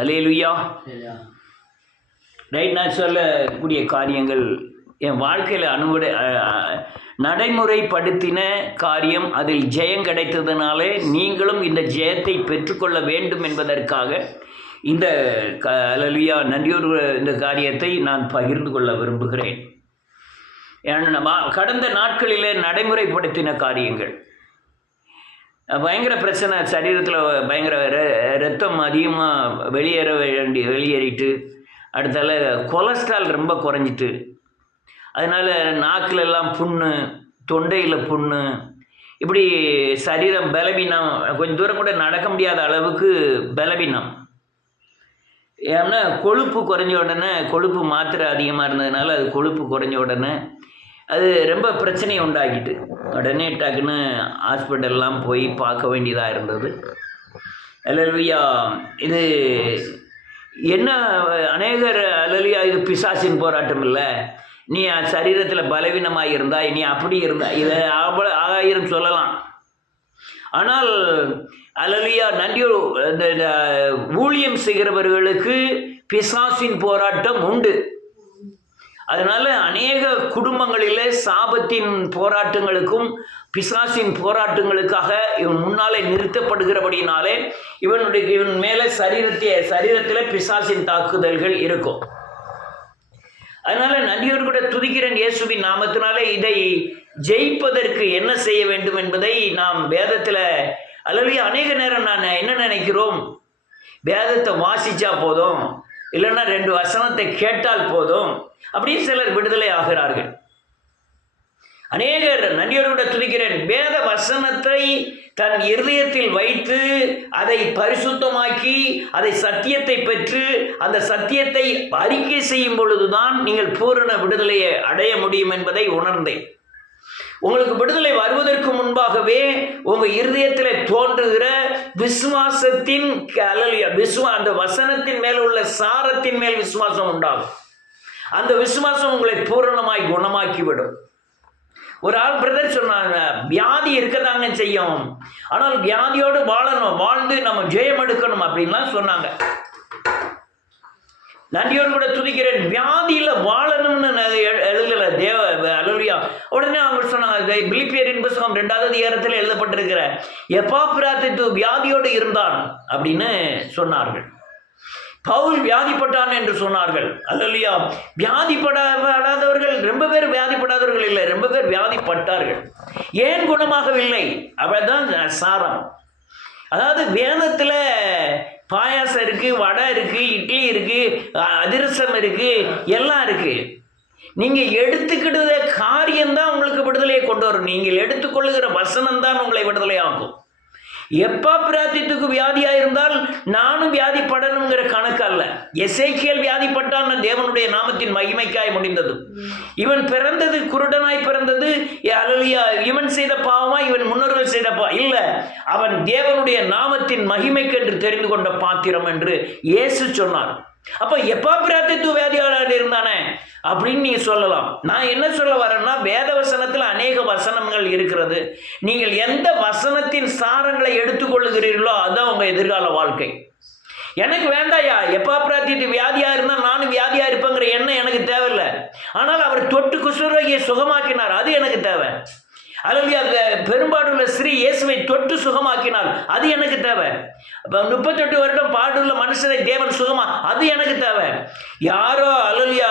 அல்லேலூயா. Right. நான் சொல்லக்கூடிய காரியங்கள் என் வாழ்க்கையில் நடைமுறைப்படுத்தின காரியம், அதில் ஜெயம் கிடைத்ததுனாலே நீங்களும் இந்த ஜெயத்தை பெற்றுக்கொள்ள வேண்டும் என்பதற்காக இந்த அல்லேலூயா நன்றியோடு இந்த காரியத்தை நான் பகிர்ந்து கொள்ள விரும்புகிறேன். கடந்த நாட்களில் நடைமுறைப்படுத்தின காரியங்கள் பயங்கர பிரச்சனை, சரீரத்தில் பயங்கர ரத்தம் அதிகமாக வெளியேறிட்டு, அடுத்தால கொலஸ்ட்ரால் ரொம்ப குறைஞ்சிட்டு, அதனால் நாக்கிலெல்லாம் புண்ணு, தொண்டையில் புண்ணு, இப்படி சரீரம் பலவீனம், கொஞ்சம் தூரம் கூட நடக்க முடியாத அளவுக்கு பலவீனம். ஏன்னா கொழுப்பு குறைஞ்ச உடனே, கொழுப்பு மாத்திரை அதிகமாக இருந்ததுனால அது கொழுப்பு குறைஞ்ச உடனே அது ரொம்ப பிரச்சனையை உண்டாக்கிட்டு உடனே டக்குன்னு ஹாஸ்பிட்டல்லாம் போய் பார்க்க வேண்டியதாக இருந்தது. அல்லேலூயா. இது என்ன அநேகர் அல்லேலூயா இது பிசாசின் போராட்டம் இல்லை, நீ சரீரத்தில் பலவீனமாக இருந்தாய், நீ அப்படி இருந்தாய், இதை ஆயிரம் சொல்லலாம். ஆனால் அல்லேலூயா நன்றியோடு இந்த ஊழியம் செய்கிறவர்களுக்கு பிசாசின் போராட்டம் உண்டு. அதனால் அநேக குடும்பங்களிலே சாபத்தின் போராட்டங்களுக்கும் பிசாசின் போராட்டங்களுக்காக இவன் முன்னாலே நிறுத்தப்படுகிறபடினாலே இவன் மேலே சரீரத்தில் பிசாசின் தாக்குதல்கள் இருக்கும். அதனால் நன்றியோடு கூட துதிக்கிறேன் இயேசுவின் நாமத்தினாலே இதை ஜெயிப்பதற்கு என்ன செய்ய வேண்டும் என்பதை நாம் வேதத்தில் அல்லது அநேக நேரம் நான் என்ன நினைக்கிறோம், வேதத்தை வாசித்தா போதும், இல்லைன்னா 2 வசனத்தை கேட்டால் போதும் அப்படின்னு சிலர் விடுதலை ஆகிறார்கள். அநேகர் நன்றியோடு துதிக்கிறேன் வேத வசனத்தை தன் இருதயத்தில் வைத்து அதை பரிசுத்தமாக்கி அதை சத்தியத்தை பெற்று அந்த சத்தியத்தை அறிக்கை செய்யும் பொழுதுதான் நீங்கள் பூரண விடுதலையை அடைய முடியும் என்பதை உணர்ந்தேன். உங்களுக்கு விடுதலை வருவதற்கு முன்பாகவே உங்கள் இருதயத்தில் தோன்றுகிற விசுவாசத்தின் அந்த வசனத்தின் மேல் உள்ள சாரத்தின் மேல் விசுவாசம் உண்டாகும். அந்த விசுவாசம் உங்களை பூரணமாய் குணமாக்கிவிடும். ஒரு ஆள் பிரதர் சொன்னாங்க, வியாதி இருக்கதாங்க செய்யும், ஆனால் வியாதியோடு வாழணும், வாழ்ந்து நம்ம ஜெயம் எடுக்கணும் அப்படின்லாம் சொன்னாங்க. நன்றியோடு கூட துதிக்கிறேன் வியாதியில் வாழணும்னு எழுதல அல்லேலூயா. உடனே அவங்க சொன்னாங்க, பிலிப்பியரின் புத்தகம் 2வது அதிகாரத்தில் எழுதப்பட்டிருக்கிற எப்பாப்பிராத்து வியாதியோடு இருந்தான் அப்படின்னு சொன்னார்கள். பவுல் வியாதிப்பட்டான் என்று சொன்னார்கள். அல்லேலூயா. வியாதிப்படாதவர்கள் ரொம்ப பேர் வியாதிப்படாதவர்கள் இல்லை, ரொம்ப பேர் வியாதிப்பட்டார்கள். ஏன் குணமாகவில்லை? அப்படிதான் சாரம். அதாவது வேதத்தில் பாயாசம் இருக்குது, வடை இருக்குது, இட்லி இருக்குது, அதிரசம் இருக்குது, எல்லாம் இருக்குது. நீங்கள் எடுத்துக்கிட்ட காரியம்தான் உங்களுக்கு விடுதலையை கொண்டு வரும். நீங்கள் எடுத்துக்கொள்ளுகிற வசனம் தான் உங்களை விடுதலை ஆகும். எப்பா பிரார்த்தித்துக்கு வியாதியாக இருந்தால் நானும் வியாதிப்படணுங்கிற கணக்கு அல்ல. எசேக்கியேல் வியாதிப்பட்டான், தேவனுடைய நாமத்தின் மகிமைக்காய் முடிந்தது. இவன் பிறந்தது குருடனாய் பிறந்தது, அல்லேலூயா, இவன் செய்த பாவமா இவன் முன்னோர்கள் செய்த இல்லை, அவன் தேவனுடைய நாமத்தின் மகிமைக்கென்று தெரிந்து கொண்ட பாத்திரம் என்று இயேசு சொன்னார். அப்போ எப்பா பிரார்த்தித்து வியாதியாளர் இருந்தானே அப்படின்னு நீங்க சொல்லலாம். நான் என்ன சொல்ல வரேன்னா, வேத வசனத்தில் அநேக வசனங்கள் இருக்கிறது. நீங்கள் எந்த வசனத்தின் சாரங்களை எடுத்துக்கொள்ளுகிறீர்களோ அதுதான் உங்க எதிர்கால வாழ்க்கை. எனக்கு வேண்டாயா, எப்பா பிரார்த்தித்து வியாதியா இருந்தால் நானும் வியாதியா இருப்பேங்கிற எண்ணம் எனக்கு தேவையில்லை. ஆனால் அவர் தொட்டு குஷ்டரோகியை சுகமாக்கினார், அது எனக்கு தேவை. அல்லேலூயா. பெரும்பாடுள்ள ஸ்ரீ இயேசுவை தொட்டு சுகமாக்கினார், அது எனக்கு தேவை. 38 வருடம் பாடுள்ள மனுஷனை தேவன் சுகமா, அது எனக்கு தேவை. யாரோ அல்லேலூயா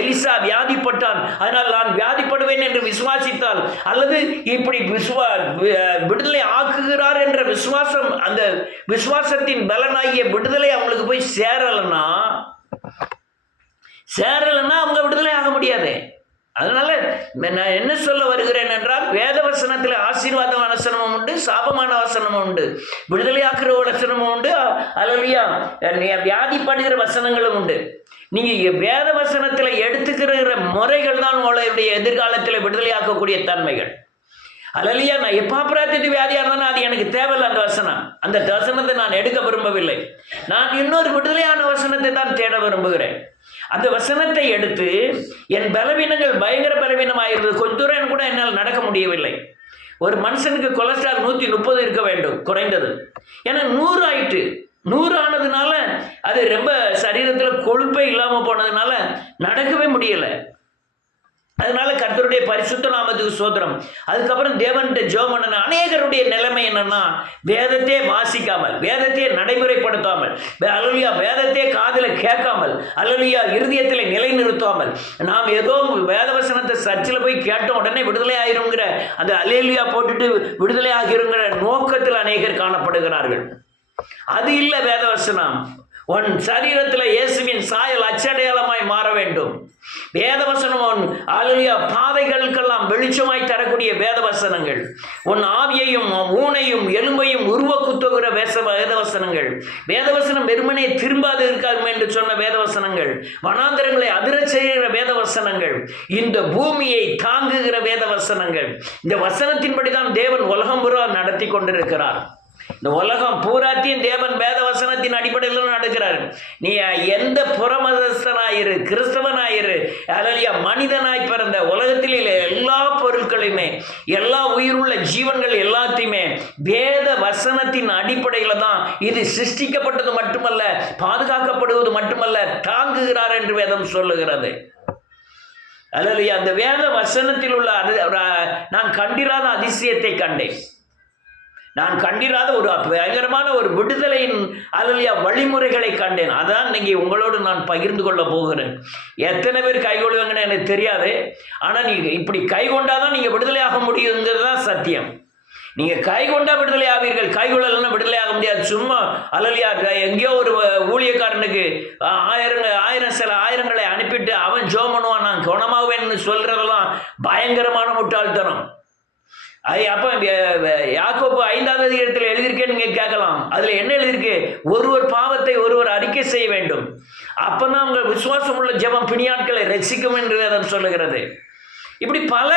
எலிசா வியாதிப்பட்டான், அதனால் நான் வியாதிப்படுவேன் என்று விசுவாசித்தால், அல்லது இப்படி விடுதலை ஆக்குகிறார் என்ற விசுவாசம், அந்த விசுவாசத்தின் பலனாகிய விடுதலை அவங்களுக்கு போய் சேரலைன்னா அவங்க விடுதலை ஆக முடியாது. அதனால நான் என்ன சொல்ல வருகிறேன் என்றால், வேத வசனத்தில் ஆசீர்வாத வசனமும் உண்டு, சாபமான வசனமும் உண்டு, விடுதலையாக்குற வசனமும் உண்டு, அல்லேலூயா வியாதிப்படுகிற வசனங்களும் உண்டு. நீங்க வேத வசனத்தில் எடுத்துக்கிற முறைகள் தான் உங்களுடைய எதிர்காலத்தில் விடுதலையாக்கக்கூடிய தன்மைகள். அல்லேலூயா. நான் எப்பா பிரார்த்தித்து வியாதியாக இருந்தாலும் அது எனக்கு தேவையில்லை. அந்த வசனத்தை நான் எடுக்க விரும்பவில்லை. நான் இன்னொரு விடுதலையான வசனத்தை தான் தேட விரும்புகிறேன். அந்த வசனத்தை எடுத்து என் பலவீனங்கள் பயங்கர பலவீனமாயிருந்தது, கொஞ்ச தூரம் கூட என்னால் நடக்க முடியவில்லை. ஒரு மனுஷனுக்கு கொலஸ்ட்ரால் 130 இருக்க வேண்டும் குறைந்தது. ஏன்னா 100 ஆயிட்டு. 100 ஆனதுனால அது ரொம்ப சரீரத்தில் கொழுப்பே இல்லாமல் போனதுனால நடக்கவே முடியலை. அதனால கர்த்தருடைய பரிசுத்த நாமத்துக்கு ஸ்தோத்திரம். அதுக்கப்புறம் தேவன்கிட்ட ஜெபம் பண்ண அநேகருடைய நிலைமை என்னன்னா, வேதத்தையே வாசிக்காமல், வேதத்தையே நடைமுறைப்படுத்தாமல், அல்லேலூயா, வேதத்தையே காதில் கேட்காமல், அல்லேலூயா, இருதயத்தில் நிலைநிறுத்தாமல், நாம் ஏதோ வேதவசனத்தை சர்ச்சில் போய் கேட்டோம் உடனே விடுதலை ஆயிருங்கிற அந்த அல்லேலூயா போட்டுட்டு விடுதலை ஆகிருங்கிற நோக்கத்தில் அநேகர் காணப்படுகிறார்கள். அது இல்லை வேதவசனம். உன் சரீரத்தில் இயேசுவின் சாயல் அச்சடையாளமாய் மாற வேண்டும். வேதவசனம் உன் அல்லேலூயா பாதைகளுக்கெல்லாம் வெளிச்சமாய் தரக்கூடிய வேதவசனங்கள், உன் ஆவியையும் ஊனையும் எலும்பையும் உருவ குத்துகிற வேதவசனங்கள், வேதவசனம் வெறுமனே திரும்பாது இருக்காது என்று சொன்ன வேதவசனங்கள், வனாந்தரங்களை அதிரச் செய்கிற வேதவசனங்கள், இந்த பூமியை தாங்குகிற வேதவசனங்கள். இந்த வசனத்தின்படி தான் தேவன் உலகம் பூரா நடத்தி கொண்டிருக்கிறார். இந்த உலகம் பூராத்தையும் தேவன் வேத வசனத்தின் அடிப்படையில் நடக்கிறார். நீ எந்த புறமதஸ்தனாயிரு, கிறிஸ்தவனாயிரு, அல்லேலூயா, மனிதனாய் பிறந்த உலகத்தில் எல்லா பொருட்களையுமே, எல்லா உயிருள்ள ஜீவன்கள் எல்லாத்தையுமே வேத வசனத்தின் அடிப்படையில் தான் இது சிருஷ்டிக்கப்பட்டது மட்டுமல்ல, பாதுகாக்கப்படுவது மட்டுமல்ல, தாங்குகிறார் என்று வேதம் சொல்லுகிறது. அல்லேலூயா. அந்த வேத வசனத்தில் உள்ள நான் கண்டிராத அதிசயத்தை கண்டேன். நான் கண்டிராத ஒரு பயங்கரமான ஒரு விடுதலையின் அல்லேலூயா வழிமுறைகளை கண்டேன். அதான் இன்னைக்கு உங்களோடு நான் பகிர்ந்து கொள்ள போகிறேன். எத்தனை பேர் கை கொள்வாங்கன்னு எனக்கு தெரியாது. ஆனால் நீங்கள் இப்படி கை கொண்டாதான் நீங்கள் விடுதலை ஆக முடியுங்கிறது தான் சத்தியம். நீங்கள் கை கொண்டா விடுதலை ஆவீர்கள், கை கொள்ளலைன்னா விடுதலை ஆக முடியாது. சும்மா அல்லேலூயா எங்கேயோ ஒரு ஊழியக்காரனுக்கு சில ஆயிரங்களை அனுப்பிட்டு அவன் ஜெபம் பண்ணுவான், நான் குணமாவேன்னு சொல்கிறதெல்லாம் பயங்கரமான முட்டாள்தனம். அப்போ யாக்கோபு 5ஆம் அதிகாரத்தில் எழுதியிருக்கேன்னு நீங்கள் கேட்கலாம். அதில் என்ன எழுதியிருக்கு? ஒருவர் பாவத்தை ஒருவர் அறிக்கை செய்ய வேண்டும், அப்போ தான் உங்கள் விசுவாசம் உள்ள ஜெபம் பிணியாட்களை ரட்சிக்கும் என்று வேதம் சொல்லுகிறது. இப்படி பல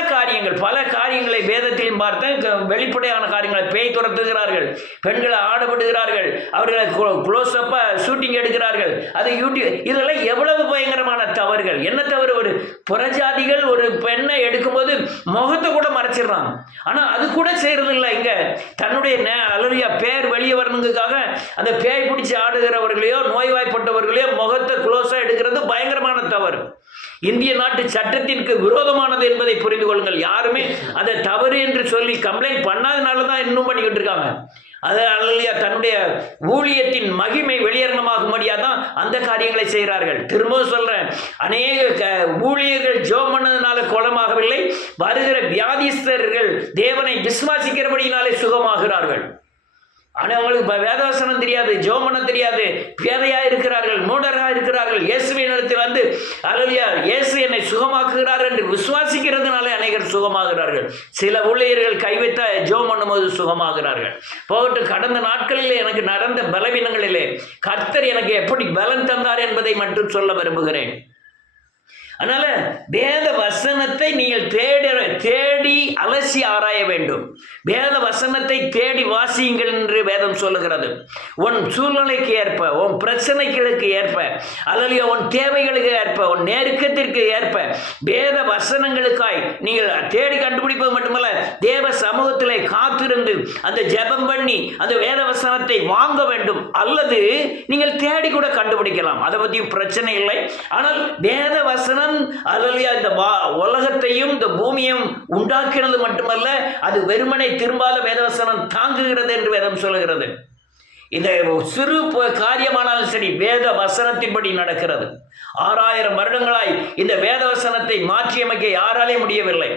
காரியங்களை வேதத்திலும் பார்த்தேன். வெளிப்படையான காரியங்களை, பேய் துரத்துகிறார்கள், பெண்களை ஆடப்படுகிறார்கள், அவர்களை க்ளோஸ்அப்பாக ஷூட்டிங் எடுக்கிறார்கள், அது யூடியூப், இதெல்லாம் எவ்வளவு பயங்கரமான தவறுகள். என்ன தவறு? ஒரு புறஜாதிகள் ஒரு பெண்ணை எடுக்கும்போது முகத்தை கூட மறைச்சிடுறாங்க. ஆனால் அது கூட செய்கிறது இல்லை. இங்கே தன்னுடைய அல்லேலூயா பேர் வெளியே வரணுங்கிறதுக்காக அந்த பேய் பிடிச்சி ஆடுகிறவர்களையோ நோய்வாய்ப்பட்டவர்களையோ முகத்தை க்ளோஸாக எடுக்கிறது பயங்கரமான தவறு. இந்திய நாட்டு சட்டத்திற்கு விரோதமானது என்பதை புரிந்து கொள்ளுங்கள். யாருமே அதை தவறு என்று சொல்லி கம்ப்ளைண்ட் பண்ணாதனால தான் இன்னும் பண்ணிக்கிட்டு இருக்காங்க. அல்லேலூயா, தன்னுடைய ஊழியத்தின் மகிமை வெளியேறணுமாகும்படியாக தான் அந்த காரியங்களை செய்கிறார்கள். திரும்பவும் சொல்கிறேன், அநேக ஊழியர்கள் ஜெபம் பண்ணதுனால குணமாகவில்லை, வருகிற வியாதிஸ்தர்கள் தேவனை விசுவாசிக்கிறபடியினாலே சுகமாகிறார்கள். ஆனால் அவங்களுக்கு வேதவசனம் தெரியாது, ஜெபம் பண்ண தெரியாது, பேதையாக இருக்கிறார்கள், மூடராக இருக்கிறார்கள். இயேசுவின் இடத்தில் வந்து அல்லேலூயா இயேசு என்னை சுகமாக்குகிறார் என்று விசுவாசிக்கிறதுனாலே அநேகர் சுகமாகிறார்கள். சில ஊழியர்கள் கைவிட்ட ஜெபம் பண்ணும்போது சுகமாகிறார்கள். போகட்டும், கடந்த நாட்களிலே எனக்கு நடந்த பலவீனங்களிலே கர்த்தர் எனக்கு எப்படி பலன் தந்தார் என்பதை மட்டும் சொல்ல விரும்புகிறேன். அதனால வேத வசனத்தை நீங்கள் தேடி அலசி ஆராய வேண்டும். வேத வசனத்தை தேடி வாசியுங்கள் என்று வேதம் சொல்லுகிறது. உன் சூழ்நிலைக்கு ஏற்ப, உன் பிரச்சனைகளுக்கு ஏற்ப, அல்லேலூயா உன் தேவைகளுக்கு ஏற்ப, உன் நெருக்கத்திற்கு ஏற்ப வேத வசனங்களுக்காய் நீங்கள் தேடி கண்டுபிடிப்பது மட்டுமல்ல, தேவ சமூகத்திலே காத்திருந்து அந்த ஜெபம் பண்ணி அந்த வேத வசனத்தை வாங்க வேண்டும். அல்லது நீங்கள் தேடி கூட கண்டுபிடிக்கலாம், அதை பற்றியும் பிரச்சனை இல்லை. ஆனால் வேத வசனம் அல்லேலூயா இந்த உலகத்தையும் இந்த பூமியையும் உண்டாக்கினது மட்டுமல்ல, அது வெறுமனை திரும்பாத வேதவசனம் தாங்குகிறது என்று வேதம் சொல்லுகிறது. இந்த சிறு காரியமானாலும் சரி வேத வசனத்தின்படி நடக்கிறது. 6000 வருடங்களாய் இந்த வேத வசனத்தை மாற்றியமைக்க யாராலே முடியவில்லை.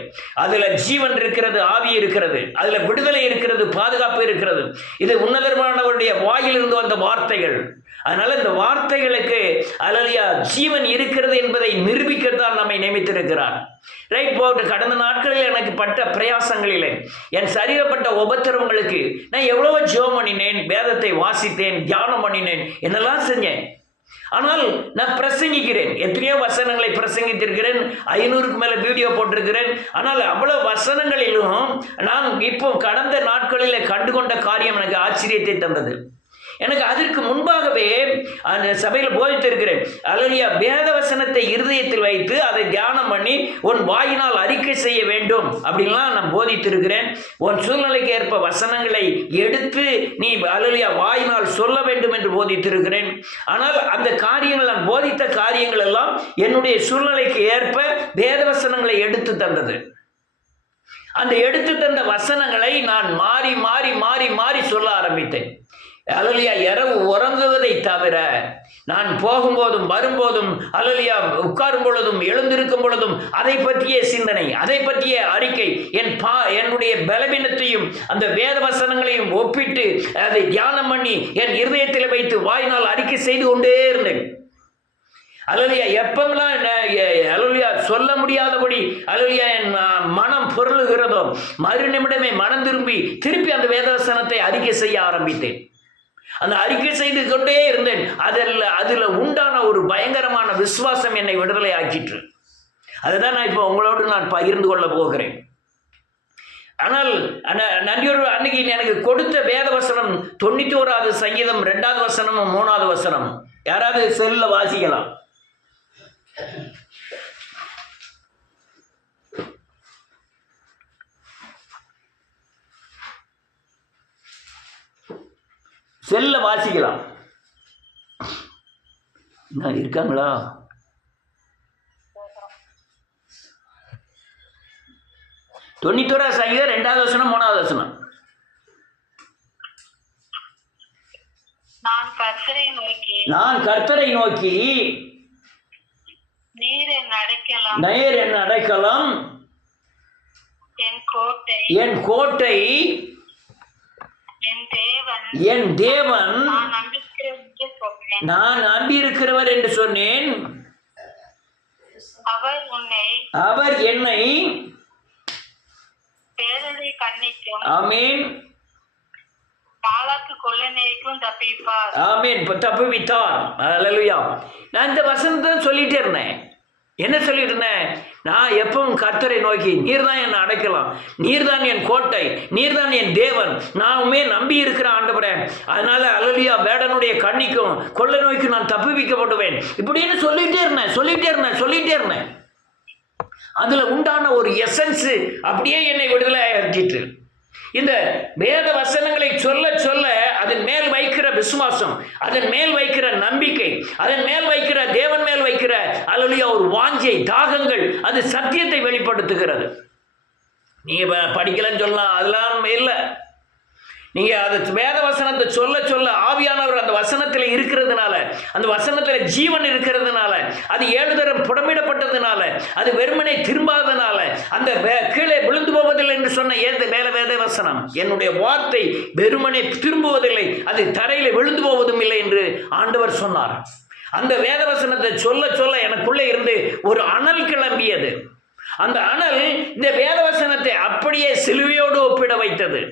அதில் ஜீவன் இருக்கிறது, ஆவி இருக்கிறது, அதில் விடுதலை இருக்கிறது, பாதுகாப்பு இருக்கிறது. இது உன்னதமானவருடைய வாயிலிருந்து வந்த வார்த்தைகள். அதனால இந்த வார்த்தைகளுக்கு அல்லேலூயா ஜீவன் இருக்கிறது என்பதை நிரூபிக்கத்தான் நம்மை நியமித்திருக்கிறார். ரைட். போட்டு கடந்த நாட்களில் எனக்கு பட்ட பிரயாசங்களிலே, என் சரீரப்பட்ட உபத்திரவங்களுக்கு நான் எவ்வளவோ ஜெபம் பண்ணினேன், வேதத்தை வாசித்தேன், தியானம் பண்ணினேன், என்னெல்லாம் செஞ்சேன். ஆனால் நான் பிரசங்கிக்கிறேன், எத்தனையோ வசனங்களை பிரசங்கித்திருக்கிறேன், 500க்கு மேலே வீடியோ போட்டிருக்கிறேன். ஆனால் அவ்வளோ வசனங்களிலும் நான் இப்போ கடந்த நாட்களில் கண்டுகொண்ட காரியம் எனக்கு ஆச்சரியத்தை தந்தது. எனக்கு அதற்கு முன்பாகவே அந்த சபையில் போதித்திருக்கிறேன். அல்லேலூயா வேத வசனத்தை இருதயத்தில் வைத்து அதை தியானம் பண்ணி உன் வாயினால் அறிக்கை செய்ய வேண்டும் அப்படின்லாம் நான் போதித்திருக்கிறேன். உன் சூழ்நிலைக்கு ஏற்ப வசனங்களை எடுத்து நீ அல்லேலூயா வாயினால் சொல்ல வேண்டும் என்று போதித்திருக்கிறேன். ஆனால் அந்த காரியங்கள், நான் போதித்த காரியங்கள் எல்லாம் என்னுடைய சூழ்நிலைக்கு ஏற்ப வேதவசனங்களை எடுத்து தந்தது. அந்த எடுத்து தந்த வசனங்களை நான் மாறி மாறி மாறி மாறி சொல்ல ஆரம்பித்தேன். அல்லேலூயா. இரவு உறங்குவதை தவிர நான் போகும்போதும் வரும்போதும், அல்லேலூயா, உட்காரும் பொழுதும் எழுந்திருக்கும் பொழுதும் அதை பற்றிய சிந்தனை, அதை பற்றிய அறிக்கை, என்னுடைய பலவீனத்தையும் அந்த வேத வசனங்களையும் ஒப்பிட்டு அதை தியானம் பண்ணி என் இருதயத்தில் வைத்து வாயினால் அறிக்கை செய்து கொண்டே இருந்தேன். அல்லேலூயா. எப்பெல்லாம் அல்லேலூயா சொல்ல முடியாதபடி அல்லேலூயா என் மனம் பொருளுகிறதோ மறு நிமிடமே மனம் திருப்பி அந்த வேதவசனத்தை அறிக்கை செய்ய ஆரம்பித்தேன். அந்த அறிக்கை செய்து கொண்டே இருந்தேன். அதில் உண்டான ஒரு பயங்கரமான விசுவாசம் என்னை விடுதலை ஆக்கிற்று. அதுதான் நான் இப்போ உங்களோடு நான் பகிர்ந்து கொள்ள போகிறேன். ஆனால் நன்றியோடு அன்னைக்கு எனக்கு கொடுத்த வேத வசனம் 91வது சங்கீதம் 2வது வசனமும் 3வது வசனம். யாராவது செல்ல வாசிக்கலாம். செல்ல வாசிக்கலாம். இருக்காங்களா? தொண்ணூத்தோரா சங்கீதம் 2வது வசனம் 3வது வசனம். நான் கர்த்தரை நோக்கி நீர் என் அடைக்கலம், என் கோட்டை, என் தேவன், நான் நம்பியிருக்கிறவர் என்று சொன்னேன். அவர் என்னை ஆமென் ஆமென் தப்புவித்தார். அல்லேலூயா. நான் இந்த வசனத்தை சொல்லிட்டே இருந்தேன். என்ன சொல்லிட்டு இருந்தேன்? நான் எப்பவும் கர்த்தரை நோக்கி, நீர்தான் என்னை அடைக்கலாம், நீர்தான் என் கோட்டை, நீர்தான் என் தேவன், நானுமே நம்பி இருக்கிற ஆண்டவரே, அதனால அல்லேலூயா வேடனுடைய கண்ணிக்கும் கொள்ளை நோய்க்கும் நான் தப்புவிக்கப்படுவேன் இப்படின்னு சொல்லிட்டே இருந்தேன். அதுல உண்டான ஒரு எசன்ஸ் அப்படியே என்னை விடுதலை ஆக்கிட்டு, இந்த வேத வசனங்களை சொல்ல சொல்ல அதன் மேல் வைக்கிற விசுவாசம், அதன் மேல் வைக்கிற நம்பிக்கை, அதன் மேல் வைக்கிற தேவன் மேல் வைக்கிற அல்லேலூயா ஒரு வாஞ்சை, தாகங்கள், அது சத்தியத்தை வெளிப்படுத்துகிறது. நீங்க படிக்கலன்னு சொல்லலாம், அதெல்லாம் இல்லை. நீங்க அது வேத வசனத்தை சொல்ல சொல்ல ஆவியானவர் அந்த வசனத்தில் இருக்கிறதுனால, அந்த வசனத்தில் ஜீவன் இருக்கிறதுனால, அது 7 தரம் புடமிடப்பட்டதுனால, அது வெறுமனை திரும்பாததுனால, அந்த கீழே விழுந்து போவதில்லை என்று சொன்ன வேத வசனம், என்னுடைய வார்த்தை வெறுமனை திரும்புவதில்லை, அது தரையில் விழுந்து போவதும் இல்லை என்று ஆண்டவர் சொன்னார். அந்த வேத வசனத்தை சொல்ல சொல்ல எனக்குள்ளே இருந்து ஒரு அனல் கிளம்பியது. அந்த அனல் இந்த வேத வசனத்தை அப்படியே சிலுவையோடு ஒப்பிட வைத்தது.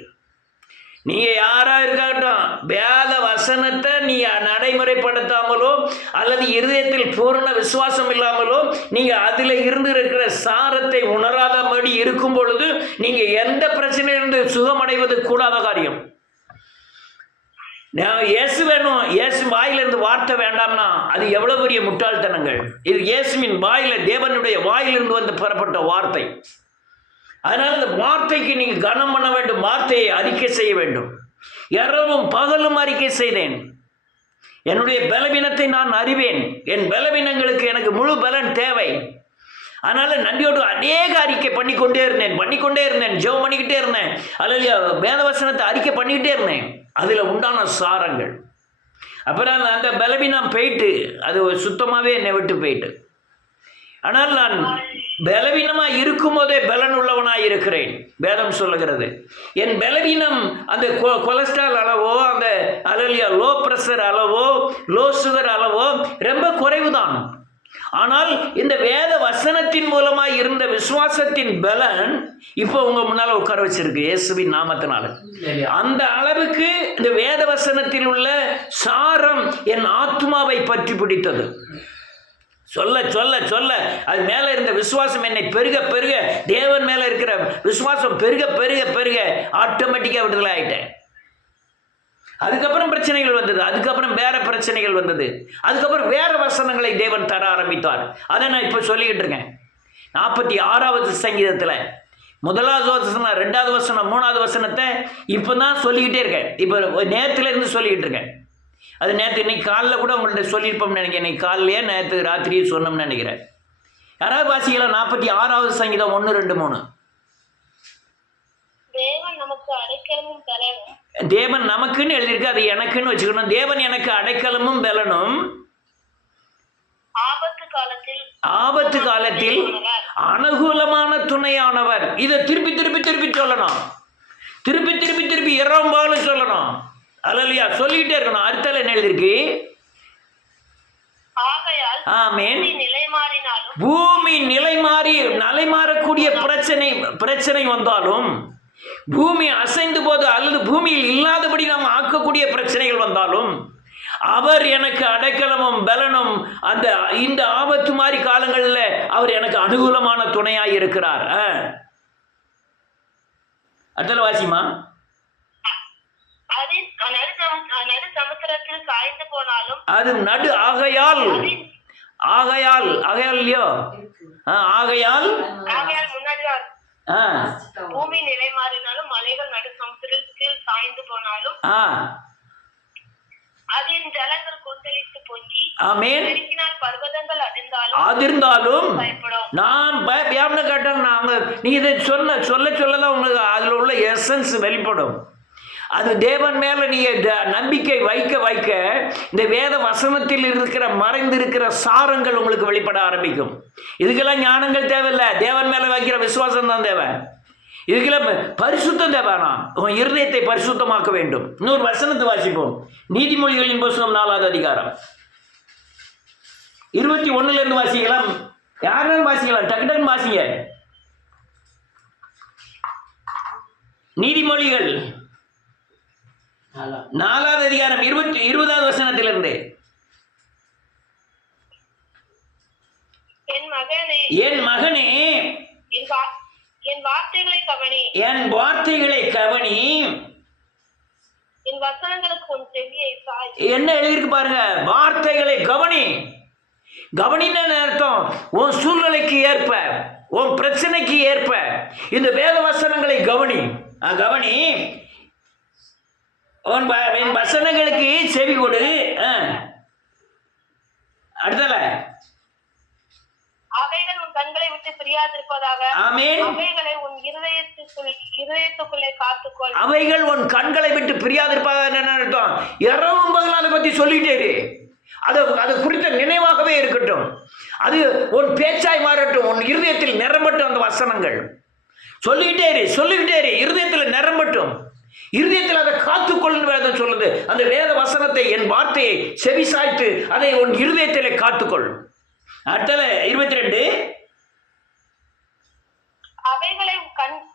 நீங்க யாரா இருக்கட்டும், வேத வசனத்தை நீ நடைமுறைப்படுத்தாமலோ அல்லது இருதயத்தில் பூர்ண விசுவாசம் இல்லாமலோ நீங்க அதுல இருந்து இருக்கிற சாரத்தை உணராதபடி இருக்கும் பொழுது நீங்க எந்த பிரச்சனையிலிருந்து சுகமடைவது கூடாத காரியம். இயேசு வேணும், இயேசு வாயிலிருந்து வார்த்தை வேண்டாம்னா அது எவ்வளவு பெரிய முட்டாள்தனங்கள். இது இயேசுவின் வாயில, தேவனுடைய வாயிலிருந்து வந்து பெறப்பட்ட வார்த்தை. அதனால் இந்த வார்த்தைக்கு நீங்கள் கனம் பண்ண வேண்டும், வார்த்தையை அறிக்கை செய்ய வேண்டும். இரவும் பகலும் அறிக்கை செய்தேன். என்னுடைய பலவீனத்தை நான் அறிவேன். என் பலவீனங்களுக்கு எனக்கு முழு பலன் தேவை. அதனால நன்றியோடு அநேக அறிக்கை பண்ணிக்கொண்டே இருந்தேன், ஜெபம் பண்ணிக்கிட்டே இருந்தேன், அல்லேலூயா வேதவசனத்தை அறிக்கை பண்ணிக்கிட்டே இருந்தேன். அதில் உண்டான சாரங்கள். அப்புறம் அந்த பலவீனம் போயிட்டு அது சுத்தமாகவே என்னை விட்டு போயிட்டு. ஆனால் நான் பலவீனமாக இருக்கும் போதே பலன் உள்ளவனாக இருக்கிறேன். வேதம் சொல்லுகிறது, என் பலவீனம் அந்த கொலஸ்ட்ரால் அளவோ, அந்த அல்லேலூயா லோ பிரஷர் அளவோ, லோ சுகர் அளவோ ரொம்ப குறைவுதான். ஆனால் இந்த வேத வசனத்தின் மூலமாக இருந்த விசுவாசத்தின் பலன் இப்போ உங்க முன்னால் உட்கார வச்சிருக்கு இயேசுவின் நாமத்தினால. அந்த அளவுக்கு இந்த வேத வசனத்தில் உள்ள சாரம் என் ஆத்மாவை பற்றி பிடித்தது. சொல்ல சொல்ல சொல்ல அது மேலே இருந்த விசுவாசம் என்னை பெருக பெருக, தேவன் மேலே இருக்கிற விசுவாசம் பெருக பெருக பெருக ஆட்டோமேட்டிக்காக விடுதலை ஆகிட்டேன். அதுக்கப்புறம் பிரச்சனைகள் வந்தது, அதுக்கப்புறம் வேற பிரச்சனைகள் வந்தது, அதுக்கப்புறம் வேற வசனங்களை தேவன் தர ஆரம்பித்தார். அதை நான் இப்போ சொல்லிக்கிட்டு இருக்கேன். 46வது சங்கீதத்தில் 1வது வசனம், 2வது வசனம், 3வது வசனத்தை இப்போ தான் சொல்லிக்கிட்டே இருக்கேன். இப்போ நேரத்துல இருந்து சொல்லிக்கிட்டு இருக்கேன். அது நேற்று இன்னைக்கு காலைல கூட உங்கள்கிட்ட சொல்லியிருப்போம்னு நினைக்கிறேன். இன்னைக்கு காலையிலேயே நேற்று ராத்திரியே சொன்னோம்னு நினைக்கிறேன். யாராவது வாசிக்கலாம் 46வது சங்கீதம் 1, 2, 3. தேவன் நமக்கு அடைக்கலமும் பலனும். தேவன் நமக்குன்னு எழுதியிருக்கு, அது எனக்குன்னு வச்சுக்கணும். தேவன் எனக்கு அடைக்கலமும் பலனும், ஆபத்து காலத்தில் அனுகூலமான துணையானவர். இதை திருப்பி திருப்பி திருப்பி சொல்லணும், திருப்பி திருப்பி திருப்பி இரம்பாலும் சொல்லணும். அல்லேலூயா, சொல்லிக்கிட்டே இருக்கணும். அர்த்தம் என்ன எழுதிருக்கு? ஆமென். பூமி நிலை மாறக்கூடிய பிரச்சனை வந்தாலும், பூமி அசைந்து போது அல்லது பூமியில் இல்லாதபடி நாம் ஆக்கக்கூடிய பிரச்சனைகள் வந்தாலும், அவர் எனக்கு அடைக்கலமும் பலனும், இந்த ஆபத்து மாதிரி காலங்களில் அவர் எனக்கு அனுகூலமான துணையாய் இருக்கிறார். அர்த்தம் வாசிமா. அது நடு ஆகையால் இல்லையோ? ஆகையால் பூமி நிலை மாறினாலும், மலைகள் நடு சமுத்திரத்தில் சாய்ந்து போனாலும், அதின் ஜலங்கள் கொந்தளித்து பொங்கி பர்வதங்கள் அதிர்ந்தாலும் நான் பயப்பட கேட்டேன். நீ இதை சொல்லதான் உங்களுக்கு அதில் உள்ள எசன்ஸ் வெளிப்படும். அது தேவன் மேல நீ நம்பிக்கை வைக்க இந்த வேத வசனத்தில் மறைந்திருக்கிற சாரங்கள் உங்களுக்கு வெளிப்பட ஆரம்பிக்கும். இதுக்கெல்லாம் ஞானங்கள் தேவையில்லை, தேவன் மேல வைக்கிற விசுவாசம் தான் தேவை. இதுக்கெல்லாம் பரிசுத்தம் தேவைனா உன் இருதயத்தை பரிசுத்தமாக்க வேண்டும். இன்னொரு வசனத்தை வாசிப்போம். நீதிமொழிகளின் புத்தகம் 4வது அதிகாரம் 21 வாசிக்கலாம். யாரும் வாசிக்கலாம், டக்குன்னு வாசிங்க. நீதிமொழிகள் 4வது அதிகாரம் 20வது வசனத்திலிருந்து. என் மகனே என் வார்த்தைகளை கவனி, என் வசனங்களுக்கு உன் செவியை சாய். என்ன எழுதிருக்கு பாருங்க, வார்த்தைகளை கவனி. கவனின்னு அர்த்தம், உன் சூழ்நிலைக்கு ஏற்ப, உன் பிரச்சனைக்கு ஏற்ப இந்த வேத வசனங்களை கவனி. என் வசனங்களுக்கு செவி கொடு. அடுத்தல அவைகள் உன் கண்களை விட்டு பிரியாதிருப்பதாக. ஆமென். அவைகளை உன் இருதயத்துக்குள்ளே காத்துக்கொள். அவைகள் உன் கண்களை விட்டு பிரியாதிருப்பதாக என்ன அர்த்தம்? இரவும் பகலும் அதை பத்தி சொல்லிட்டே இரு. அது குறித்த நினைவாகவே இருக்கட்டும். அது உன் பேச்சாய் மாறட்டும், உன் இருதயத்தில் நிரம்பட்டும். அந்த வசனங்கள் சொல்லிக்கிட்டே இரு, இருதயத்தில் நிரம்பட்டும். இருதயத்தில் அதை காத்துக்கொள்ளும் வேதம் சொல்லுது. அந்த வேத வசனத்தை, என் வார்த்தையை செவி சாய்த்து அதை உன் இருதயத்திலே காத்துக்கொள். அடுத்தல 22. அவைகளை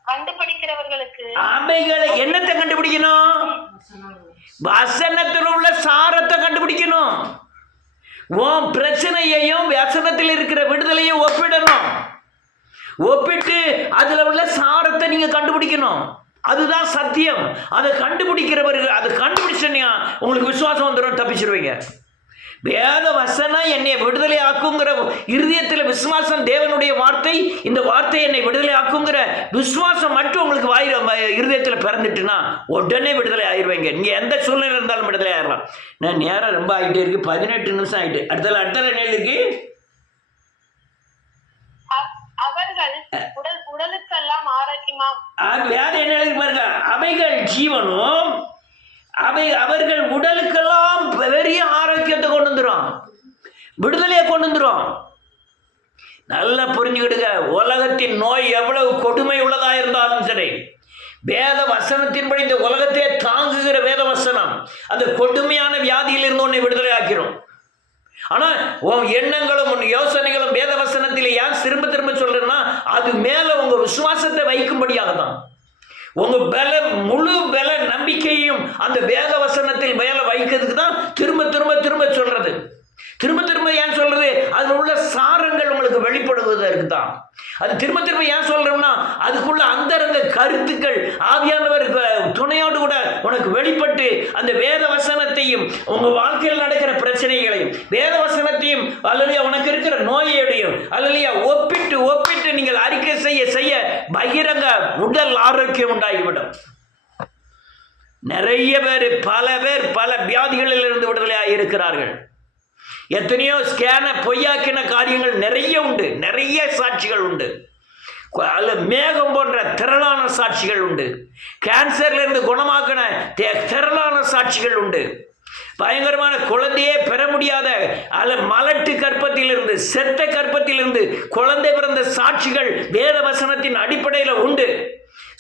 கண்டுபிடிக்கிறவர்களுக்கு, அவைகளை என்னத்தை கண்டுபிடிக்கணும்? வசனத்தில் உள்ள சாரத்தை கண்டுபிடிக்கணும். உன் பிரச்சனையையும் வசனத்தில் இருக்கிற விடுதலையும் ஒப்பிட்டு அதுல உள்ள சாரத்தை நீங்க கண்டுபிடிக்கணும். அதுதான் சத்தியம். அதை கண்டுபிடிக்கிறவர்கள், அதை கண்டுபிடிச்சா உங்களுக்கு விசுவாசம் வந்துடும், தப்பிச்சிருவீங்க. வேத வசனம் என்னை விடுதலை ஆக்குங்கிற இருதயத்தில் விசுவாசம், தேவனுடைய வார்த்தை, இந்த வார்த்தை என்னை விடுதலை ஆக்குங்கிற விசுவாசம் மட்டும் உங்களுக்கு இருதயத்தில் பிறந்துட்டுனா உடனே விடுதலை ஆயிடுவீங்க. நீங்கள் எந்த சூழ்நிலை இருந்தாலும் விடுதலை ஆயிடலாம். நான் நேரம் ரொம்ப ஆகிட்டே இருக்கு, 18 நிமிஷம் ஆகிட்டு. அடுத்தல என்ன இருக்கு? அவர்கள் உடலுக்கெல்லாம் ஆரோக்கியமா. வேற என்ன எழுதி பாருங்க, அவைகள் ஜீவனும், அவர்கள் உடலுக்கெல்லாம் பெரிய ஆரோக்கியத்தை கொண்டு வந்துடும், விடுதலையை கொண்டு வந்துடும். நல்லா புரிஞ்சுக்கிடுங்க. உலகத்தின் நோய் எவ்வளவு கொடுமை உள்ளதா இருந்தாலும் சரி, வேத வசனத்தின்படி இந்த உலகத்தை தாங்குகிற வேத வசனம் அந்த கொடுமையான வியாதியிலிருந்து உன்னை விடுதலை ஆக்கிறோம். ஆனால் உன் எண்ணங்களும் உன் யோசனைகளும் வேத வசனத்தில் ஏன் திரும்ப சொல்றேன்னா, அது மேல உங்க விசுவாசத்தை வைக்கும்படியாக தான். உங்க முழு பல நம்பிக்கையும் அந்த வேத வசனத்தில் மேல வைக்கிறதுக்கு தான் திரும்ப சொல்றது. திரும்ப ஏன் சொல்றது? அதுல உள்ள சாரங்கள் உங்களுக்கு வெளிப்படுவதற்கு தான். அது திரும்ப ஏன் சொல்றோம்னா, அதுக்குள்ள அந்தரங்க கருத்துக்கள் ஆவியானவர் துணையோடு கூட உனக்கு வெளிப்பட்டு அந்த வேத வசனத்தையும் உங்க வாழ்க்கையில் நடக்கிற பிரச்சனைகளையும் வேத வசனத்தையும் அல்லையா உனக்கு இருக்கிற நோயையும் அல்லையா ஒப்பிட்டு நீங்கள் அறிக்கை செய்ய பகிரங்க உடல் ஆரோக்கியம் உண்டாகிவிடும். நிறைய பேர், பல பல வியாதிகளில் இருந்து விடுதலையாக இருக்கிறார்கள். எத்தனையோ ஸ்கேன பொய்யாக்கின காரியங்கள் நிறைய உண்டு, நிறைய சாட்சிகள் உண்டு. அதில் மேகம் போன்ற திரளான சாட்சிகள் உண்டு. கேன்சர்ல இருந்து குணமாக்கின திரளான சாட்சிகள் உண்டு. பயங்கரமான குழந்தையே பெற முடியாத மலட்டு கற்பத்திலிருந்து, செத்த கற்பத்திலிருந்து குழந்தை பிறந்த சாட்சிகள் வேத வசனத்தின் அடிப்படையில் உண்டு.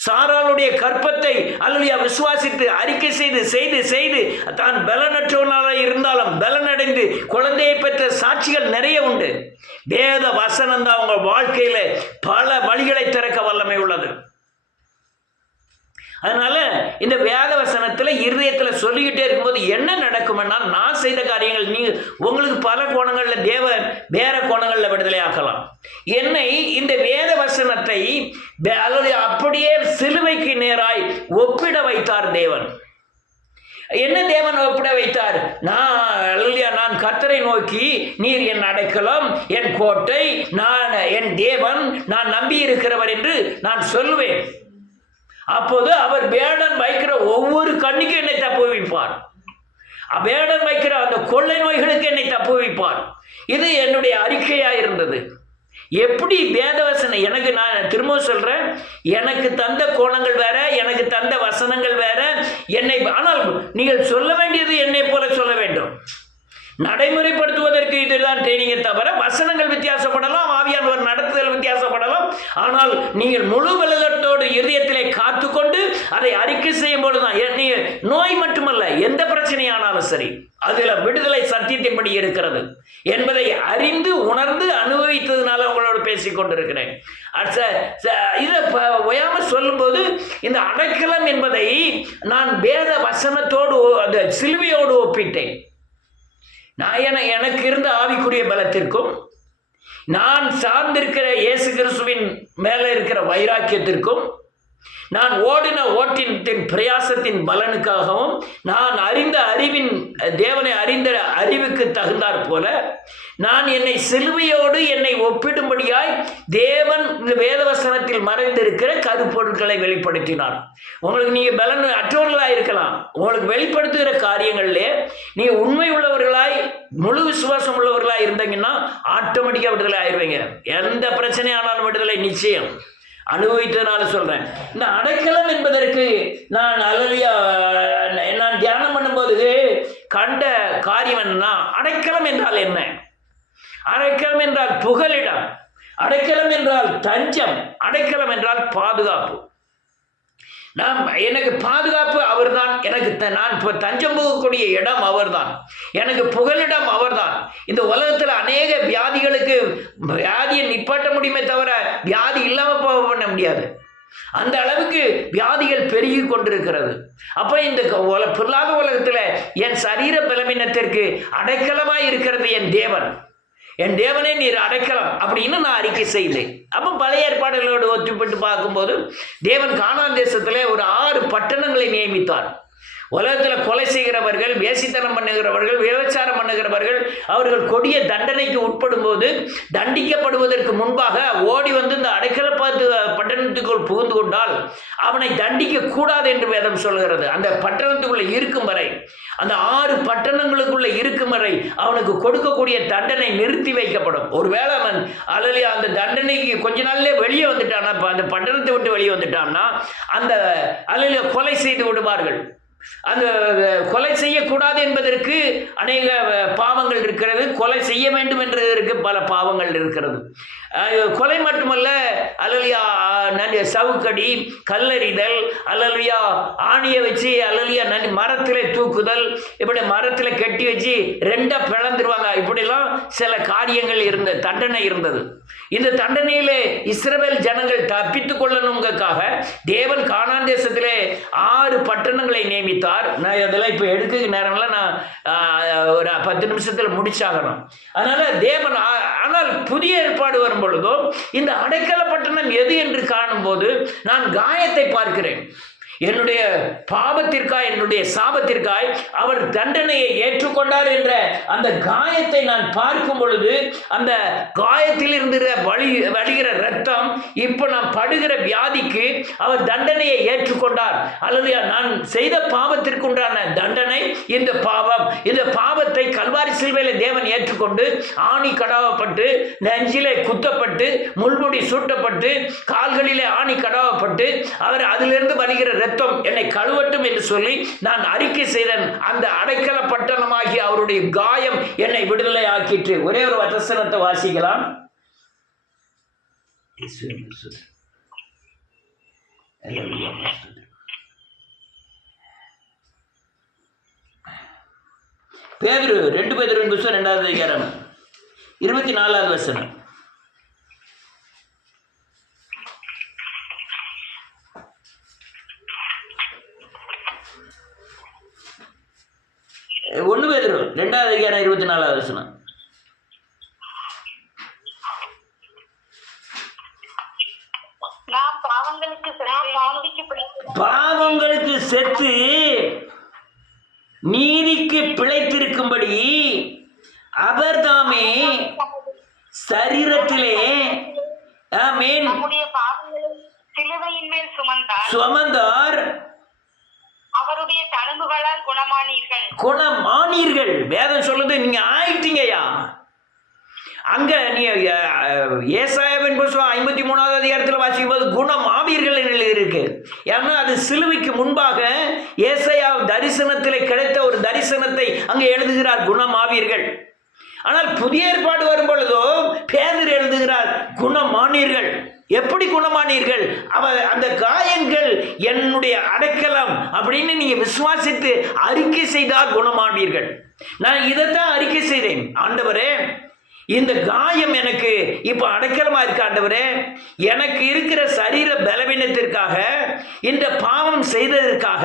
சாராளுடைய கற்பத்தை அல்லேலூயா விசுவாசித்து அறிக்கை செய்து செய்து செய்து தான் பலனற்றவனாக இருந்தாலும் பலனடைந்து குழந்தையை பெற்ற சாட்சிகள் நிறைய உண்டு. வேத வசனம் தான் உங்கள் வாழ்க்கையில பல வழிகளை திறக்க வல்லமை உள்ளது. அதனால இந்த வேத வசனத்துல இருதயத்தில் சொல்லிக்கிட்டே இருக்கும்போது என்ன நடக்கும்னா, நான் செய்த காரியங்கள் நீங்க உங்களுக்கு பல கோணங்கள்ல தேவன் வேற கோணங்கள்ல விடுதலை ஆக்கலாம். என்னை இந்த வேத வசனத்தை அல்லது அப்படியே சிலுவைக்கு நேராய் ஒப்பிட வைத்தார் தேவன். என்ன தேவன் ஒப்பிட வைத்தார்? நான் கர்த்தரை நோக்கி, நீர் என் அடைக்கலம், என் கோட்டை, நான் என் தேவன், நான் நம்பி இருக்கிறவர் என்று நான் சொல்லுவேன். அப்போது அவர் வேடன் வைக்கிற ஒவ்வொரு கண்ணுக்கும் என்னை தப்புவிப்பார். வேடன் வைக்கிற அந்த கொள்ளை நோய்களுக்கு என்னை தப்புவிப்பார். இது என்னுடைய அறிக்கையாக இருந்தது. எப்படி வேதவசனம் எனக்கு, நான் திரும்ப சொல்றேன், எனக்கு தந்த கோணங்கள் வேற, எனக்கு தந்த வசனங்கள் வேற. என்னை ஆனால் நீங்கள் சொல்ல வேண்டியது என்னை போல சொல்ல வேண்டும். நடைமுறைப்படுத்துவதற்கு இதுதான் ட்ரைனிங்கை தவிர வசனங்கள் வித்தியாசப்படலாம், ஆவியானவர் நடத்துதல் வித்தியாசப்படலாம். ஆனால் நீங்கள் முழு பலத்தோடு இருதயத்திலே காத்துக்கொண்டு அதை அறிக்கை செய்யும் பொழுதுதான் நீங்கள் நோய் மட்டுமல்ல, எந்த பிரச்சனையானாலும் சரி அதில் விடுதலை சத்தியத்தின்படி இருக்கிறது என்பதை அறிந்து உணர்ந்து அனுபவித்ததுனால உங்களோடு பேசிக் கொண்டிருக்கிறேன். இதை ஓயாம சொல்லும்போது இந்த அடைக்கலம் என்பதை நான் வேத வசனத்தோடு அந்த சிலுவையோடு ஒப்பிட்டேன். எனக்கு இருந்த ஆவிக்குரிய பலத்திற்கும் நான் சார்ந்திருக்கிற இயேசு கிறிஸ்துவின் மேலே இருக்கிற வைராக்கியத்திற்கும் நான் ஓடின ஓட்டின் பிரயாசத்தின் பலனுக்காகவும் நான் அறிந்த அறிவின் தேவனை அறிந்த அறிவுக்கு தகுந்தாற் போல நான் என்னை சிலுவையோடு என்னை ஒப்பிடும்படியாய் தேவன் இந்த வேதவசனத்தில் மறைந்திருக்கிற கருப்பொருட்களை வெளிப்படுத்தினார். உங்களுக்கு நீங்கள் பலன் அற்றவர்களாக இருக்கலாம், உங்களுக்கு வெளிப்படுத்துகிற காரியங்களிலே நீங்கள் உண்மை உள்ளவர்களாய் முழு விசுவாசம் உள்ளவர்களாக இருந்தீங்கன்னா ஆட்டோமேட்டிக்காக விடுதலை ஆயிடுவீங்க. எந்த பிரச்சனையானாலும் விடுதலை நிச்சயம். அனுபவித்ததுனால சொல்றேன். இந்த அடைக்கலம் என்பதற்கு நான் தியானம் பண்ணும்போது கண்ட காரியம் என்னன்னா, அடைக்கலம் என்றால் என்ன? அடைக்கலம் என்றால் புகலிடம், அடைக்கலம் என்றால் தஞ்சம், அடைக்கலம் என்றால் பாதுகாப்பு. எனக்கு பாதுகாப்பு அவர்தான், எனக்கு நான் இப்போ தஞ்சம் போகக்கூடிய இடம் அவர்தான், எனக்கு புகலிடம் அவர்தான். இந்த உலகத்தில் அநேக வியாதிகளுக்கு வியாதியை நிப்பாட்ட முடியுமே தவிர வியாதி இல்லாமல் போக பண்ண முடியாது. அந்த அளவுக்கு வியாதிகள் பெருகி கொண்டிருக்கிறது. அப்போ இந்த பொல்லாத உலகத்தில் என் சரீர பலவீனத்திற்கு அடைக்கலமாய் இருக்கிறது என் தேவன். என் தேவனே நீர் அடைக்கலாம் அப்படின்னு நான் அறிக்கை செய்தேன். அப்போ பழைய ஏற்பாடுகளோடு ஒத்துப்பட்டு பார்க்கும்போது தேவன் கானான் தேசத்தில் ஒரு 6 பட்டணங்களை நியமித்தார். உலகத்தில் கொலை செய்கிறவர்கள், வேசித்தனம் பண்ணுகிறவர்கள், விபச்சாரம் பண்ணுகிறவர்கள் அவர்கள் கொடிய தண்டனைக்கு உட்படும் போது தண்டிக்கப்படுவதற்கு முன்பாக ஓடி வந்து இந்த அடைக்கலப்பாத்து பட்டணத்துக்குள் புகுந்து கொண்டால் அவனை தண்டிக்க கூடாது என்று வேதம் சொல்கிறது. அந்த பட்டணத்துக்குள்ள இருக்கும் வரை, அந்த 6 பட்டணங்களுக்குள்ள இருக்கும் வரை அவனுக்கு கொடுக்கக்கூடிய தண்டனை நிறுத்தி வைக்கப்படும். ஒருவேளை அவன் அந்த தண்டனைக்கு கொஞ்ச நாள்லயே வெளியே வந்துட்டான்னா, அந்த பட்டணத்தை விட்டு வெளியே வந்துட்டான்னா அந்த கொலை செய்து விடுவார்கள். அந்த கொலை செய்யக்கூடாது என்பதற்கு அநேக பாவங்கள் இருக்கிறது, கொலை செய்ய வேண்டும் என்றதற்கு பல பாவங்கள் இருக்கிறது. கொலை மட்டுமல்ல, சவுக்கடி, கல்லறிதல், ஆணியை வச்சு மரத்தில் தூக்குதல், இப்படி மரத்தில் கட்டி வச்சு 2 பிளந்துருவாங்க. இப்படிலாம் சில காரியங்கள் தண்டனை இருந்தது. இந்த தண்டனையிலே இஸ்ரவேல் ஜனங்கள் தப்பித்துக் கொள்ளணுங்கிறதுக்காக தேவன் கானான் தேசத்திலே 6 பட்டணங்களை நியமித்தார். நான் இதெல்லாம் இப்போ எடுக்க நேரம்ல நான் ஒரு 10 நிமிஷத்தில் முடிச்சாகணும். அதனால தேவன், ஆனால் புதிய ஏற்பாடு வரும் பொழுதோ இந்த அடைக்கல பட்டணம் எது என்று காணும்போது நான் காயத்தை பார்க்கிறேன். என்னுடைய பாவத்திற்காய், என்னுடைய சாபத்திற்காய் அவர் தண்டனையை ஏற்றுக்கொண்டார் என்ற அந்த காயத்தை நான் பார்க்கும் பொழுது, அந்த காயத்தில் இருந்து வழிகிற ரத்தம், இப்போ நான் படுகிற வியாதிக்கு அவர் தண்டனையை ஏற்றுக்கொண்டார். அல்லது நான் செய்த பாவத்திற்கு உண்டான தண்டனை இந்த பாவம். இந்த பாவத்தை கல்வாரி சிலுவையிலே தேவன் ஏற்றுக்கொண்டு ஆணி கடாவப்பட்டு, நெஞ்சிலே குத்தப்பட்டு, முள்முடி சூட்டப்பட்டு, கால்களிலே ஆணி கடாவப்பட்டு, அவர் அதிலிருந்து வருகிற ரத்தம் என்னை கழுவட்டும் என்று சொல்லி நான் அறிக்கை செய்தேன். அந்த அடைக்கல பட்டணமாகி அவருடைய காயம் என்னை விடுதலை ஆக்கிற்று. ஒரே ஒரு வசனத்தை வாசிக்கலாம். பேதுரு 2 பேதுரு புத்தகம் 2வது அதிகாரம் 24வது வசனம். ஒன்று பேதுரு 2வது அதிகாரம் 24வது வசனம். பாவங்களுக்கு செத்து நீதிக்கு பிழைத்திருக்கும்படி அவர் தாமே சரீரத்திலே சுமந்தார், அவருடைய தழும்புகளால் குணமானீர்கள். வேதம் சொல்லுது, நீங்க ஆயிட்டீங்கயா. அங்க நீ ஏசாயாவின் புத்தகம் 53வது அதிகாரத்தில் வாசிக்கும் போது குணமாவீர்கள் இருக்கு. ஏன்னா அது சிலுவைக்கு முன்பாக ஏசாயா தரிசனத்தில் கிடைத்த ஒரு தரிசனத்தை அங்கே எழுதுகிறார், குணமாவீர்கள். ஆனால் புதிய ஏற்பாடு வரும் பொழுதோ பேதுரு எழுதுகிறார், குணமானீர்கள். எப்படி குணமானீர்கள்? அந்த காயங்கள் என்னுடைய அடைக்கலம் அப்படின்னு நீங்க விசுவாசித்து அறிக்கை செய்தால் குணமாவீர்கள். நான் இதைத்தான் அறிக்கை செய்தேன். ஆண்டவரே, இந்த காயம் எனக்கு இப்போ அடைக்கலமாக இருக்க ஆண்டவரே. எனக்கு இருக்கிற சரீர பலவீனத்திற்காக, இந்த பாவம் செய்ததற்காக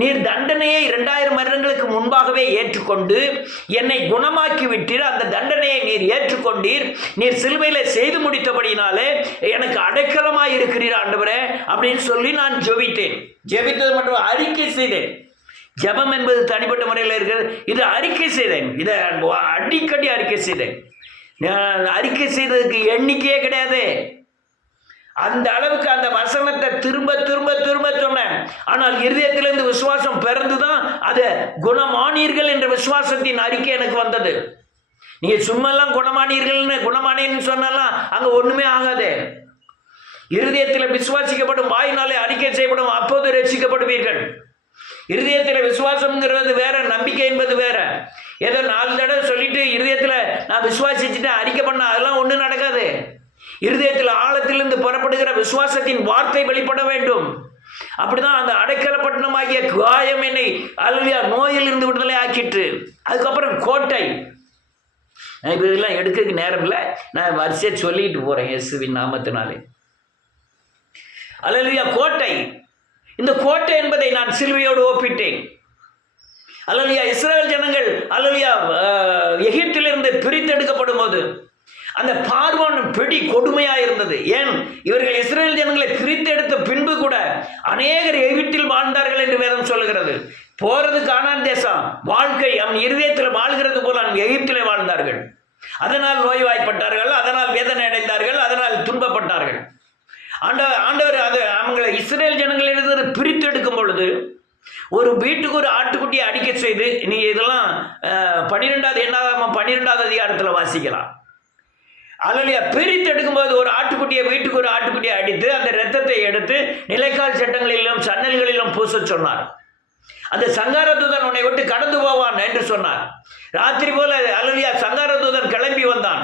நீர் தண்டனையை 2000 வருடங்களுக்கு முன்பாகவே ஏற்றுக்கொண்டு என்னை குணமாக்கி விட்டீர். அந்த தண்டனையை நீர் ஏற்றுக்கொண்டீர். நீர் சிலுவையில் செய்து முடித்தபடினாலே எனக்கு அடைக்கலமாக இருக்கிறீர் ஆண்டவரே அப்படின்னு சொல்லி நான் ஜெபித்தேன். ஜெபித்தது மட்டும் அறிக்கை செய்தேன். ஜெபம் என்பது தனிப்பட்ட முறையில் இருக்கிறது. இது அறிக்கை செய்தேன். இதை அடிக்கடி அறிக்கை செய்தேன். அறிக்கை செய்ததுக்கு எண்ணிக்கையே கிடையாது. அந்த அளவுக்கு அந்த வசனத்தை திரும்ப திரும்ப திரும்ப சொன்னேன். ஆனால் இருதயத்திலிருந்து விசுவாசம் பிறந்துதான் அது குணமானீர்கள் என்ற விசுவாசத்தின் அறிக்கை எனக்கு வந்தது. நீங்க சும்மெல்லாம் குணமானேன்னு சொன்னாலாம் அங்க ஒண்ணுமே ஆகாது. இருதயத்தில் விசுவாசிக்கப்படும், வாயினாலே அறிக்கை செய்யப்படும், அப்போது ரட்சிக்கப்படுவீர்கள். இருதயத்தில் விசுவாசம்ங்கிறது வேற, நம்பிக்கை என்பது வேற. ஏதோ 4 தடவை சொல்லிட்டு இருதயத்தில் நான் விசுவாசிச்சுட்டேன் அறிக்கை பண்ண, அதெல்லாம் ஒன்றும் நடக்காது. இருதயத்தில் ஆழத்திலிருந்து புறப்படுகிற விசுவாசத்தின் வார்த்தை வெளிப்பட வேண்டும். அப்படிதான் அந்த அடைக்கலப்பட்டணமாகிய காயம் என்னை அல்லா நோயில் இருந்து விடுதலை ஆக்கிட்டு. அதுக்கப்புறம் கோட்டை. இதெல்லாம் எடுக்கிறதுக்கு நேரம் இல்லை, நான் வரிசையை சொல்லிட்டு போறேன் இயேசுவின் நாமத்தினாலே. அல்லேலூயா. கோட்டை. இந்த கோட்டை என்பதை நான் சிலுவையோடு ஒப்பிட்டேன். அல்லேலூயா. இஸ்ரவேல் ஜனங்கள் அல்லேலூயா எகிப்திலிருந்து பிரித்தெடுக்கப்படும் போது அந்த பார்வோன் பிடி கொடுமையாக இருந்தது. ஏன் இவர்கள் இஸ்ரவேல் ஜனங்களை பிரித்தெடுத்த பின்பு கூட அநேகர் எகிப்தில் வாழ்ந்தார்கள் என்று வேதம் சொல்லுகிறது. போறது கானான் தேசம், வாழ்க்கை அவன் இருதயத்தில் வாழ்கிறது போல அவன் எகிப்திலே வாழ்ந்தார்கள். அதனால் நோய்வாய்ப்பட்டார்கள், அதனால் வேதனை அடைந்தார்கள், அதனால் துன்பப்பட்டார்கள். ஆண்டவர் அது அவங்களை இஸ்ரேல் ஜனங்களிலிருந்து பிரித்து எடுக்கும் பொழுது ஒரு வீட்டுக்கு ஒரு ஆட்டுக்குட்டியை அடிக்க செய்து, நீங்க இதெல்லாம் 12வது அதிகாரத்தில் வாசிக்கலாம். அல்லேலூயா. பிரித்து எடுக்கும்போது ஒரு ஆட்டுக்குட்டியை, வீட்டுக்கு ஒரு ஆட்டுக்குட்டியை அடித்து அந்த இரத்தத்தை எடுத்து நிலைக்கால் சட்டங்களிலும் சன்னல்களிலும் பூச சொன்னார். அந்த சங்கார தூதன் உன்னை விட்டு கடந்து போவான் என்று சொன்னார். ராத்திரி போல அல்லேலூயா சங்கார தூதன் கிளம்பி வந்தான்.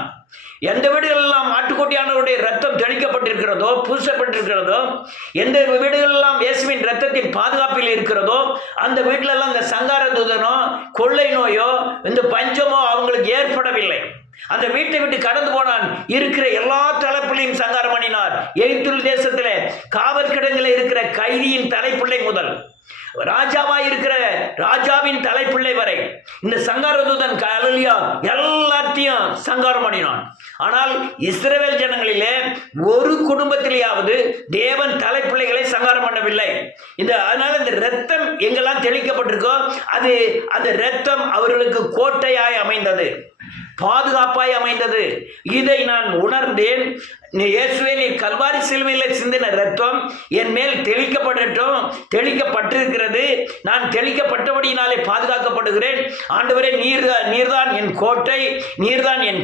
எந்த வீடுகளெல்லாம் ஆட்டுக்குட்டியானவருடைய ரத்தம் தெளிக்கப்பட்டிருக்கிறதோ, பூசப்பட்டிருக்கிறதோ, எந்த வீடுகளெல்லாம் இயேசுவின் ரத்தத்தின் பாதுகாப்பில் இருக்கிறதோ அந்த வீட்டிலெல்லாம் இந்த சங்கார தூதனோ கொள்ளை நோயோ இந்த பஞ்சமோ அவங்களுக்கு ஏற்படவில்லை. அந்த வீட்டை விட்டு கடந்து போனான். இருக்கிற எல்லா தலைப்பிலையும் சங்காரம் பண்ணினார். எகிப்து தேசத்திலே காவல் கிடங்கில் இருக்கிற கைதியின் தலைப்பிள்ளை முதல் ராஜாவாய் இருக்கிற ராஜாவின் தலைப்பிள்ளை வரை இந்த சங்கார தூதன் ஹல்லேலூயா எல்லாத்தையும் சங்காரம் பண்ணினான். ஆனால் இஸ்ரவேல் ஜனங்களிலே ஒரு குடும்பத்திலேயாவது தேவன் தலைப்பிள்ளைகளை சங்காரம் பண்ணவில்லை. அதனால இந்த ரத்தம் எங்கெல்லாம் தெளிக்கப்பட்டிருக்கோ அது அந்த ரத்தம் அவர்களுக்கு கோட்டையாய் அமைந்தது, பாதுகாப்பாய் அமைந்தது. இதை நான் உணர்ந்தேன். இயேசுவே, நீ கல்வாரி சிலுவையில் சிந்தின ரத்தம் என் மேல் தெளிக்கப்பட்டிருக்கிறது. நான் தெளிக்கப்பட்டபடியினாலே பாதுகாக்கப்படுகிறேன். ஆண்டவரே, நீர்தான் என் கோட்டை, நீர்தான் என்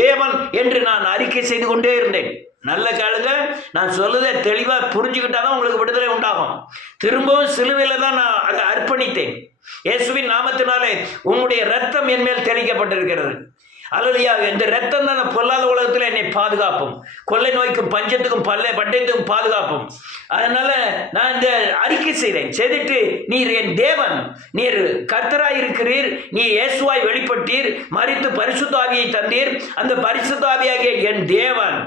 தேவன் என்று நான் அறிக்கை செய்து கொண்டே இருந்தேன். நல்ல கேளுங்க, நான் சொல்லுதை தெளிவாக புரிஞ்சுக்கிட்டாதான் உங்களுக்கு விடுதலை உண்டாகும். திரும்பவும் சிலுவையில் தான் நான் அதை அர்ப்பணித்தேன். இயேசுவின் நாமத்தினாலே உங்களுடைய ரத்தம் என் மேல் தெளிக்கப்பட்டிருக்கிறது. ஹல்லேலூயா. இந்த ரத்தம் தான் பொல்லாத உலகத்தில் என்னை பாதுகாப்பும், கொள்ளை நோய்க்கும் பஞ்சத்துக்கும் பட்டயத்துக்கும் பாதுகாப்பும். அதனால நான் இந்த அறிக்கை செய்துட்டு, நீர் என் தேவன், நீர் கர்த்தராய் இருக்கிறீர், நீ இயேசுவாய் வெளிப்பட்டீர், மரித்து பரிசுத்த ஆவியை தந்தீர், அந்த பரிசுத்த ஆவியாகிய என் தேவன்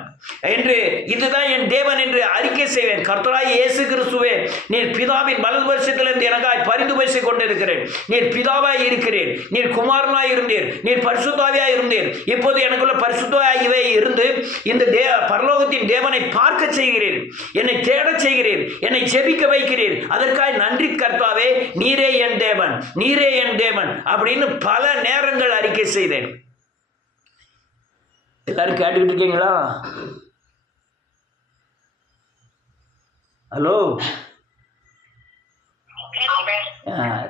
என்று, இதுதான் என் தேவன் என்று அறிக்கை செய்வேன். கர்த்தராய் இயேசு கிறிஸ்துவே, நீர் பிதாவின் வலது வருஷத்திலிருந்து எனக்காய் பரிந்து பேசிக் கொண்டிருக்கிறேன். நீர் பிதாவாய் இருக்கிறீர், நீர் குமாரனாய் இருந்தீர், நீர் பரிசுத்தாவியாய் இருந்தீர். இப்போது எனக்குள்ள பரிசுத்தாவியே இருந்து இந்த பரலோகத்தின் தேவனை பார்க்க செய்கிறீர், என்னை தேட செய்கிறீர், என்னை ஜெபிக்க வைக்கிறீர். அதற்காக நன்றி கர்த்தாவே, நீரே என் தேவன், நீரே என் தேவன் அப்படின்னு பல நேரங்கள் அறிக்கை செய்தேன். எல்லாரும் கேட்டுக்கிட்டு இருக்கீங்களா? Hello,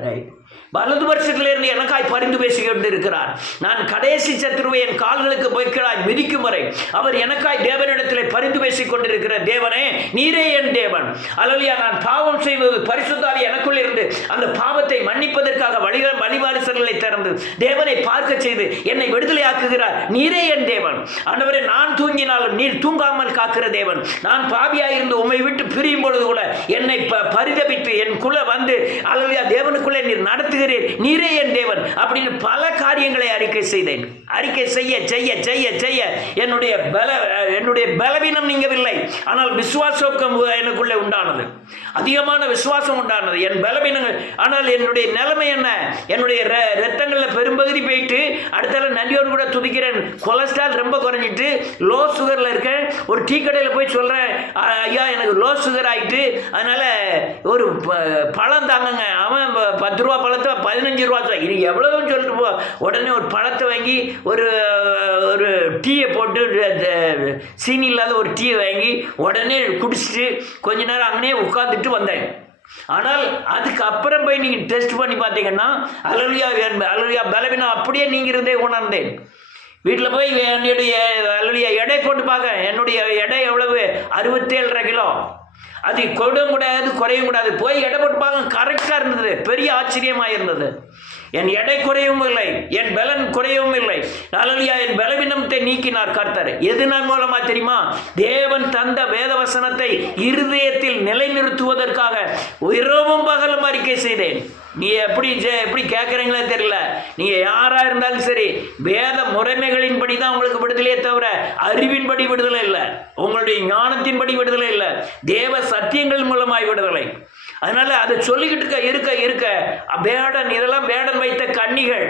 right. வலது வருஷத்திலிருந்து எனக்காய் பரிந்து பேசிக்கொண்டு இருக்கிறார். நான் கடைசி சத்துருவை என் கால்களுக்கு பொய்களாய் மிதிக்கும் வரை அவர் எனக்காய் தேவனிடத்தில் பரிந்து பேசிக் கொண்டிருக்கிற தேவனே, நீரே என் தேவன். ஹல்லேலூயா. நான் பாவம் செய்வது பரிசுத்த ஆவி எனக்குள் இருந்து அந்த பாவத்தை மன்னிப்பதற்காக வழிவாரிசல்களை திறந்து தேவனை பார்க்க செய்து என்னை விடுதலை ஆக்குகிறார். நீரே என் தேவன். ஆண்டவரே, நான் தூங்கினாலும் நீர் தூங்காமல் காக்கிற தேவன். நான் பாவியாயிருந்து உம்மை விட்டு பிரியும் பொழுது கூட என்னை பரிதபித்து எனக்குள்ள வந்து ஹல்லேலூயா தேவனுக்குள்ளே நீர் நடத்துகிறீர், நீரே என் தேவன் அப்படின்னு பல காரியங்களை அறிக்கை செய்தேன். அறிக்கை செய்ய செய்ய செய்ய செய்ய என்னுடைய பலவீனம் நீங்கவில்லை, ஆனால் விசுவாசம் எனக்குள்ளே உண்டானது, அதிகமான விசுவாசம் உண்டானது. என் பலவீனங்கள், ஆனால் என்னுடைய நிலைமை என்ன? என்னுடைய ரத்தங்களில் பெரும்பகுதி போயிட்டு, அடுத்தால நன்றியோடு கூட துதிக்கிறேன், கொலஸ்ட்ரால் ரொம்ப குறைஞ்சிட்டு லோ சுகரில் இருக்கேன். ஒரு டீ கடையில் போய் சொல்கிறேன், ஐயா எனக்கு லோ சுகர் ஆகிட்டு, அதனால் ஒரு பழம் தாங்கங்க. அவன் 10 ரூபா பழத்தை 15 ரூபா இது எவ்வளவுன்னு சொல்லிட்டு போ. உடனே ஒரு பழத்தை வாங்கி ஒரு டீயை போட்டு, சீனி இல்லாத ஒரு டீயை வாங்கி உடனே குடிச்சிட்டு கொஞ்ச நேரம் அங்கேயே உட்காந்துட்டு வந்தேன். ஆனால் அதுக்கப்புறம் போய் நீங்கள் டெஸ்ட் பண்ணி பார்த்தீங்கன்னா ஹல்லேலூயா பலவீனம் அப்படியே நீங்கிறதே உணர்ந்தேன். வீட்டில் போய் என்னுடைய எடை போட்டு பார்க்க, என்னுடைய எடை எவ்வளவு? 67.5 கிலோ. அது கொடுவும் கூடாது, குறையும் கூடாது. போய் எடை போட்டு பார்க்க, கரெக்டாக இருந்தது. பெரிய ஆச்சரியமாக இருந்தது. என் எடை குறையவும் இல்லை, என் பலன் குறையவும் இல்லை. ஹல்லேலூயா. என் பலவீனத்தை நீக்கினார் கர்த்தர். எதன் மூலமா தெரியுமா? தேவன் தந்த வேதவசனத்தை இருதயத்தில் நிலைநிறுத்துவதற்காக இரவும் பகலும் அறிக்கை செய்தேன். நீ எப்படி கேட்குறீங்களே தெரியல. நீங்கள் யாராக இருந்தாலும் சரி, வேத முறைமைகளின்படி தான் உங்களுக்கு விடுதலையே தவிர அறிவின்படி விடுதலை இல்லை, உங்களுடைய ஞானத்தின்படி விடுதலை இல்லை, தேவ சத்தியங்கள் மூலமாய் விடுதலை. அதனால அதை சொல்லிக்கிட்டு இருக்க வேடன், இதெல்லாம் வேடன் வைத்த கன்னிகள்.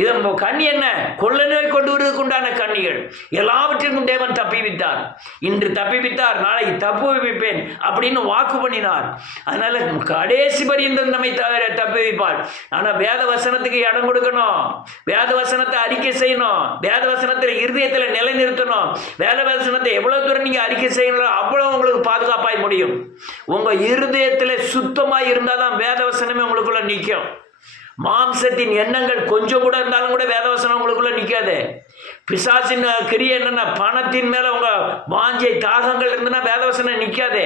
இதன் கண்ணி என்ன? கொள்ள நோய் கொண்டு வருவதற்கு உண்டான கன்னிகள். எல்லாவற்றிற்கும் தேவன் தப்பிவித்தார். இன்று தப்பிவித்தார், நாளைக்கு தப்பு வைப்பேன் அப்படின்னு வாக்கு பண்ணினார். அதனால கடைசி பரியந்தம் நம்மை தப்பி வைப்பார். ஆனால் வேத வசனத்துக்கு இடம் கொடுக்கணும், வேத வசனத்தை அறிக்கை செய்யணும், வேத வசனத்தில் இருதயத்தில் நிலைநிறுத்தணும். வேத வசனத்தை எவ்வளவு தூரம் நீங்கள் அறிக்கை செய்யணும், அவ்வளோ உங்களுக்கு பாதுகாப்பாய் முடியும். உங்கள் இருதயத்தில் சுத்தமாக இருந்தால் தான் வேத வசனமே உங்களுக்குள்ள நிற்கும். மாம்சத்தின் எண்ணங்கள் கொஞ்சம் கூட இருந்தாலும் கூட வேதவசனம் உங்களுக்குள்ள நிற்காது. பிசாசின் கிரியை என்னென்ன? பணத்தின் மேலே உங்கள் வாஞ்சை தாகங்கள் இருந்ததுன்னா வேதவசனம் நிற்காது.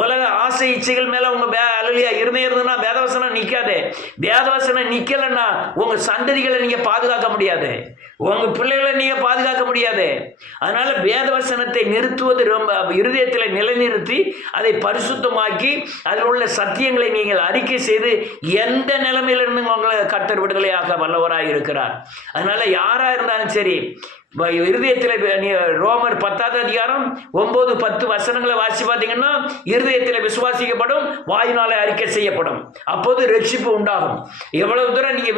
உலக ஆசை இச்சைகள் மேலே உங்கள் ஹல்லேலூயா இருதயம் இருந்ததுன்னா வேதவசனம் நிற்காது. வேதவசனம் நிற்கலைன்னா உங்கள் சந்ததிகளை நீங்கள் பாதுகாக்க முடியாது, உங்கள் பிள்ளைகளை நீங்கள் பாதுகாக்க முடியாது. அதனால் வேதவசனத்தை நிறுத்துவது ரொம்ப இருதயத்தில் நிலைநிறுத்தி அதை பரிசுத்தமாக்கி அதில் உள்ள சத்தியங்களை நீங்கள் அறிக்கை செய்து எந்த நிலைமையிலிருந்து உங்களை கர்த்தர் விடுதலையாக வல்லவராக இருக்கிறார். அதனால் யாராக இருந்தாலும் சரி, இருதயத்தில் நீ ரோமர் 10வது அதிகாரம் 9, 10 வசனங்களை வாசி பார்த்தீங்கன்னா, இருதயத்தில் விசுவாசிக்கப்படும், வாயினாலே அறிக்கை செய்யப்படும், அப்போது ரட்சிப்பு உண்டாகும். எவ்வளவு தூரம் நீங்க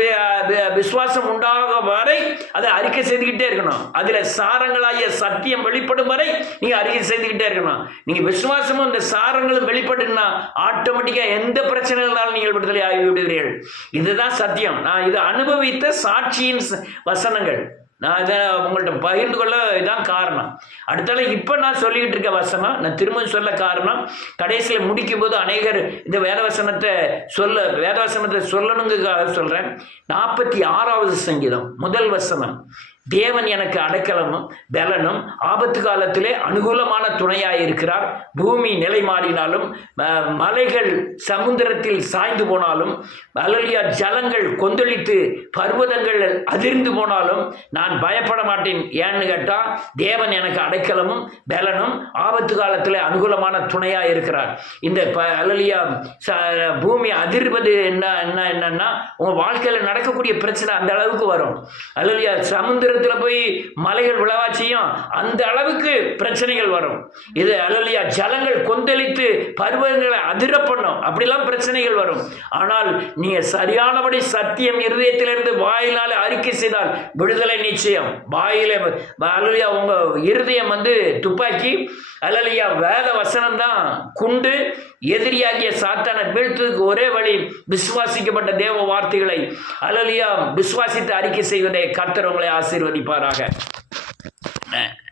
விசுவாசம் உண்டாக வரை அதை அறிக்கை செய்துக்கிட்டே இருக்கணும். அதுல சாரங்களாகிய சத்தியம் வெளிப்படும் வரை நீங்க அறிக்கை செய்துக்கிட்டே இருக்கணும். நீங்க விசுவாசமும் இந்த சாரங்களும் வெளிப்பட்டுன்னா ஆட்டோமேட்டிக்கா எந்த பிரச்சனை இருந்தாலும் நீங்கள் விடுதலை ஆகி விடுகிறீர்கள். இதுதான் சத்தியம். நான் இதை அனுபவித்த சாட்சியின் வசனங்கள். நான் இதை உங்கள்கிட்ட பகிர்ந்து கொள்ள இதான் காரணம். அடுத்தால இப்போ நான் சொல்லிக்கிட்டு இருக்க வசனம் நான் திரும்ப சொல்ல காரணம், கடைசியில் முடிக்கும் போது அநேகர் இந்த வேதவசனத்தை சொல்லணுங்கிறதுக்காக சொல்கிறேன். 46வது சங்கீதம் 1 வசனம், தேவன் எனக்கு அடைக்கலமும் பலனும் ஆபத்து காலத்திலே அனுகூலமான துணையாக இருக்கிறார். பூமி நிலை மாறினாலும் மலைகள் சமுத்திரத்தில் சாய்ந்து போனாலும் அல்லேலூயா ஜலங்கள் கொந்தளித்து பர்வதங்கள் அதிர்ந்து போனாலும் நான் பயப்பட மாட்டேன். ஏன்னு கேட்டால் தேவன் எனக்கு அடைக்கலமும் பலனும் ஆபத்து காலத்தில் அனுகூலமான துணையாக இருக்கிறார். இந்த அல்லேலூயா பூமி அதிர்வது என்னன்னா உங்கள் வாழ்க்கையில் நடக்கக்கூடிய பிரச்சனை அந்த அளவுக்கு வரும். அல்லேலூயா சமுத்திர போய் மலைகள் விழவா செய்யும், அந்த அளவுக்கு பிரச்சனைகள் வரும். இது அல்லேலூயா ஜலங்கள் கொந்தளித்து பர்வதங்களை அதிர பண்ணும், அப்படிலாம் பிரச்சனைகள் வரும். ஆனால் நீங்க சரியானபடி சத்தியம் இருதயத்திலிருந்து வாயினால அறிக்கை செய்தால் விடுதலை நிச்சயம். வாயில அல்லேலூயா உங்க இருதயம் துப்பாக்கி, அல்லேலூயா வேத வசனம் தான் குண்டு. எதிரியாகிய சாத்தானை வீழ்த்துக்கு ஒரே வழி விசுவாசிக்கப்பட்ட தேவ வார்த்தைகளை அல்லேலூயா விசுவாசித்து அறிக்கை செய்வதை கர்த்தர் உங்களை ஆசீர்வதிப்பாராக.